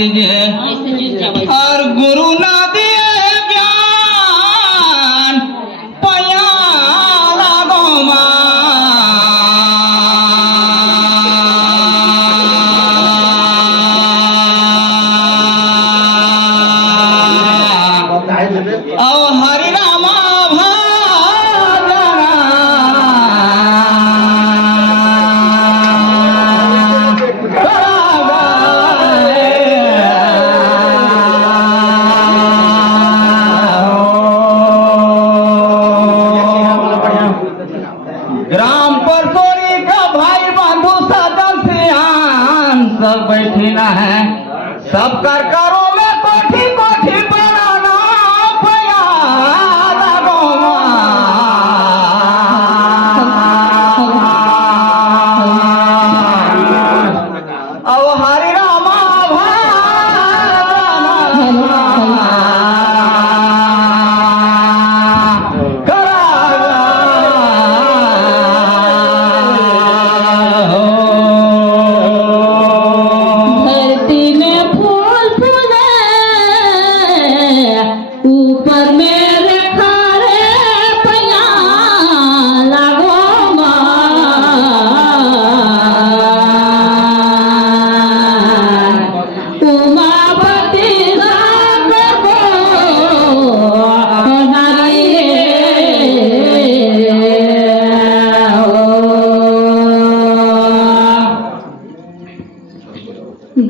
कीजिए और गुरु ना दिए ज्ञान पया लागो ओ हरि रामा ग्राम परसोरी का भाई बंधु सजन सियान सब बैठिना है सब कर करो में कोठी कोठी बनाना पया लागो ओ हरि रामा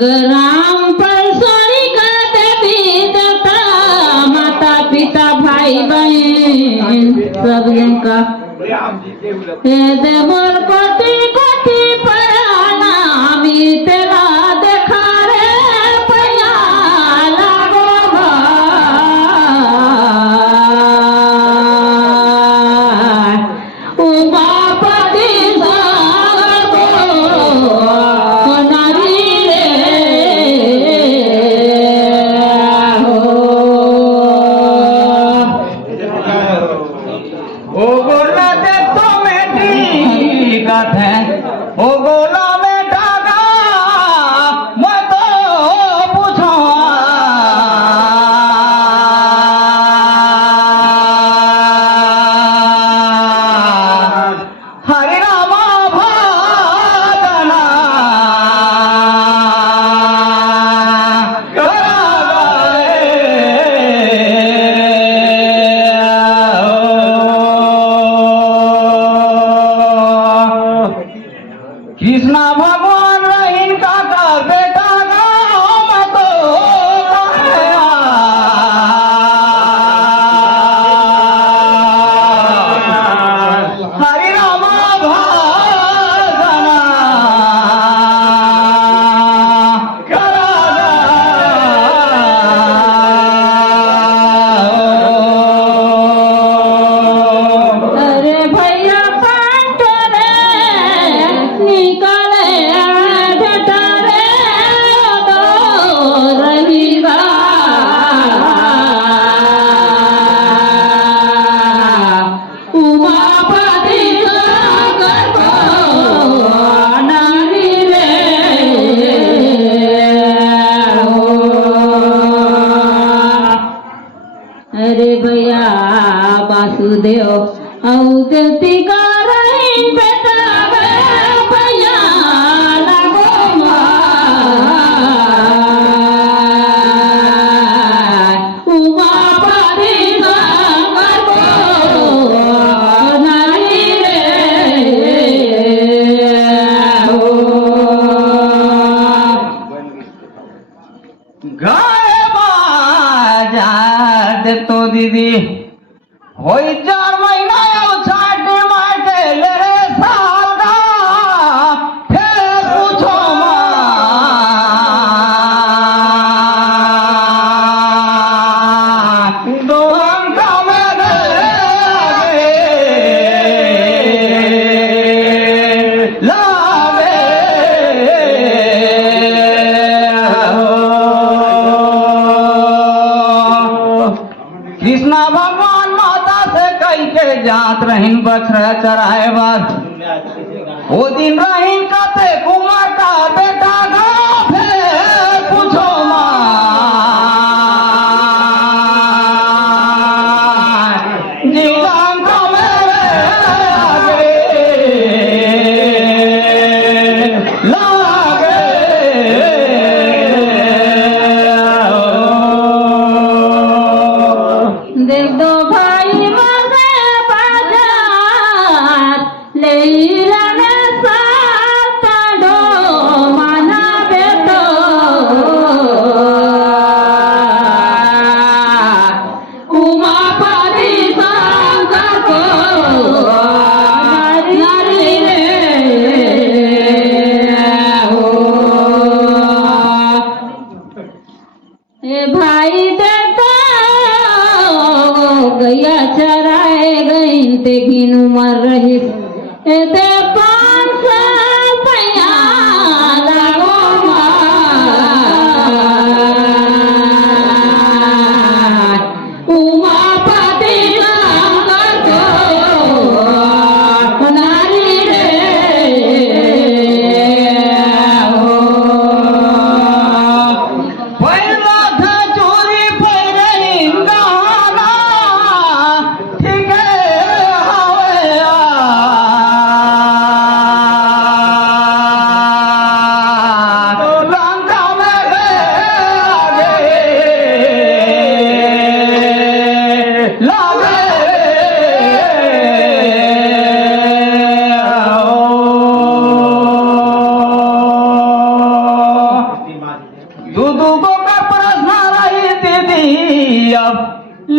ग्राम परसोरी का देवी देवता माता पिता भाई बहन सब का देवर कोटि कोटि पराना मी तेरा देखा रे पया लागो ओ बापा दी ओ गोला में डागा मैं तो पूछो हरि रामा भागना कृष्णा भगवान रहीन काका बेटा गाँव तो हरि रामा भागना अरे भैया पांडो रे निकाले बेटा रे तो रहीगा उमापति सागर को नानी रे अरे भैया वासुदेव औदती का रही बेटा भैया लागो उमापति सागर को नानी रे गाय बाजार तो दीदी हो 4 महीना छाट माटे ले रे साल का फिर पूछो दो अंका में लावे कृष्णा भगवान माता से कई के जात रहीन बछड़ा चराए बाद वो दिन रहीन कते कुमार का बेटा गाँव पूछो माँ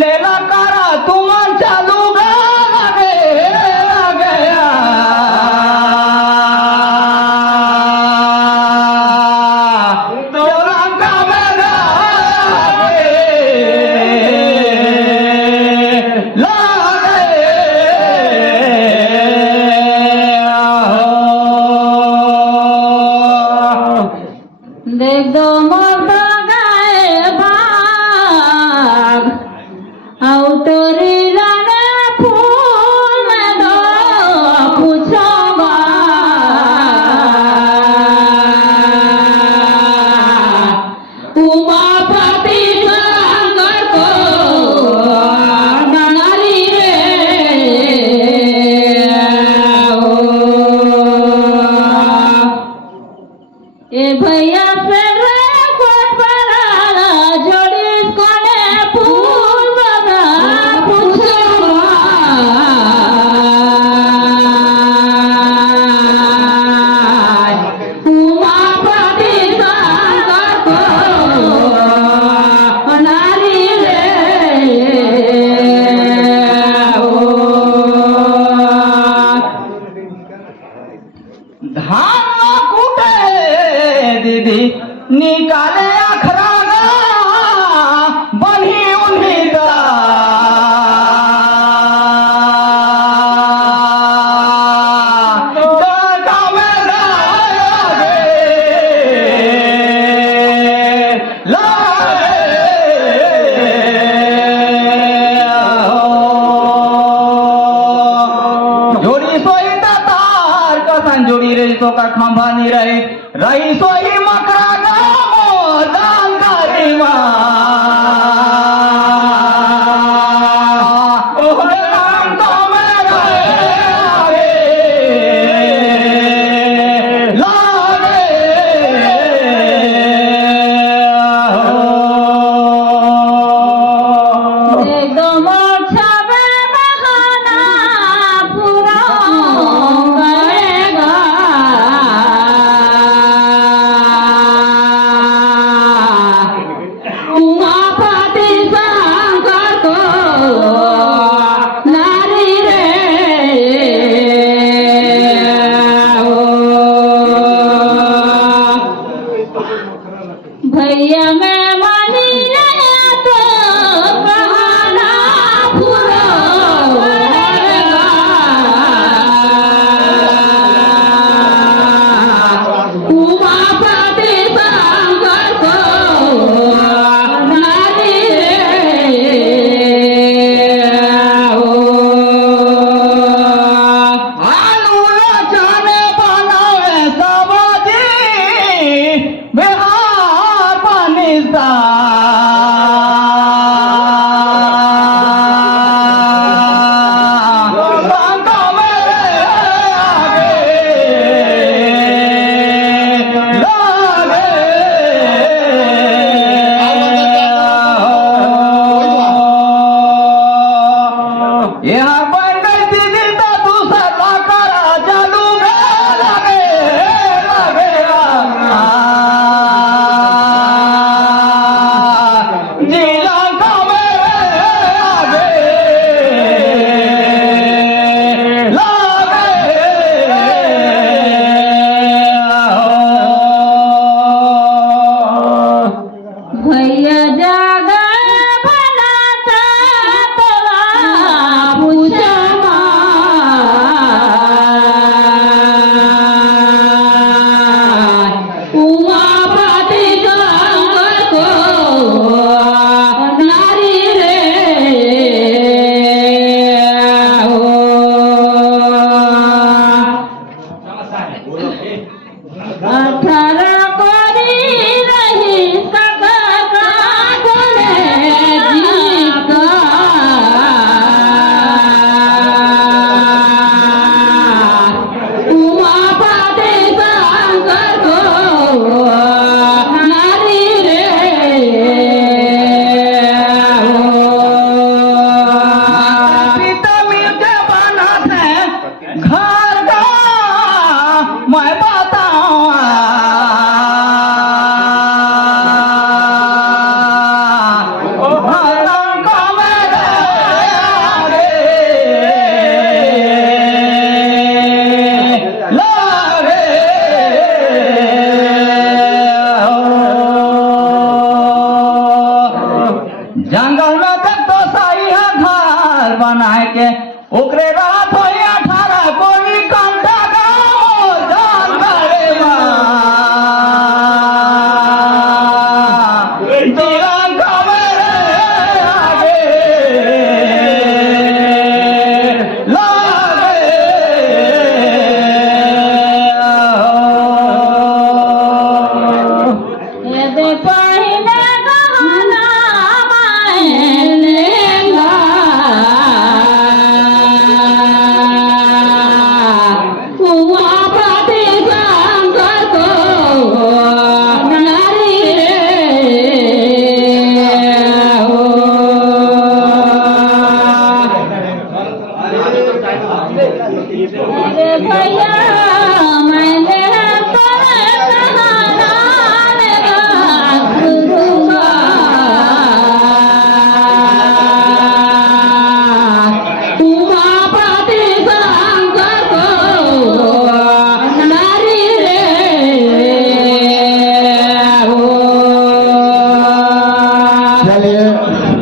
लेला करा तुम चालू गया लंका में देख दो मोटा गाय बाग औटोरी लाने फूल में दो पूछो उमापति शंकर को नारी रे ए भैया से रे कोट पराला जोड़ी कोने फूल बना पूछो उमापति शंकर को नारी रे धान कुटे दीदी निकाले अखराना बनी उन्हीं का दादा में जोड़ी सोई तार कसन जोड़ी रही तो का खंभा नहीं रही सोई मकरा गामो जानकारी उमापति शंकर को नारी रे भैया मैं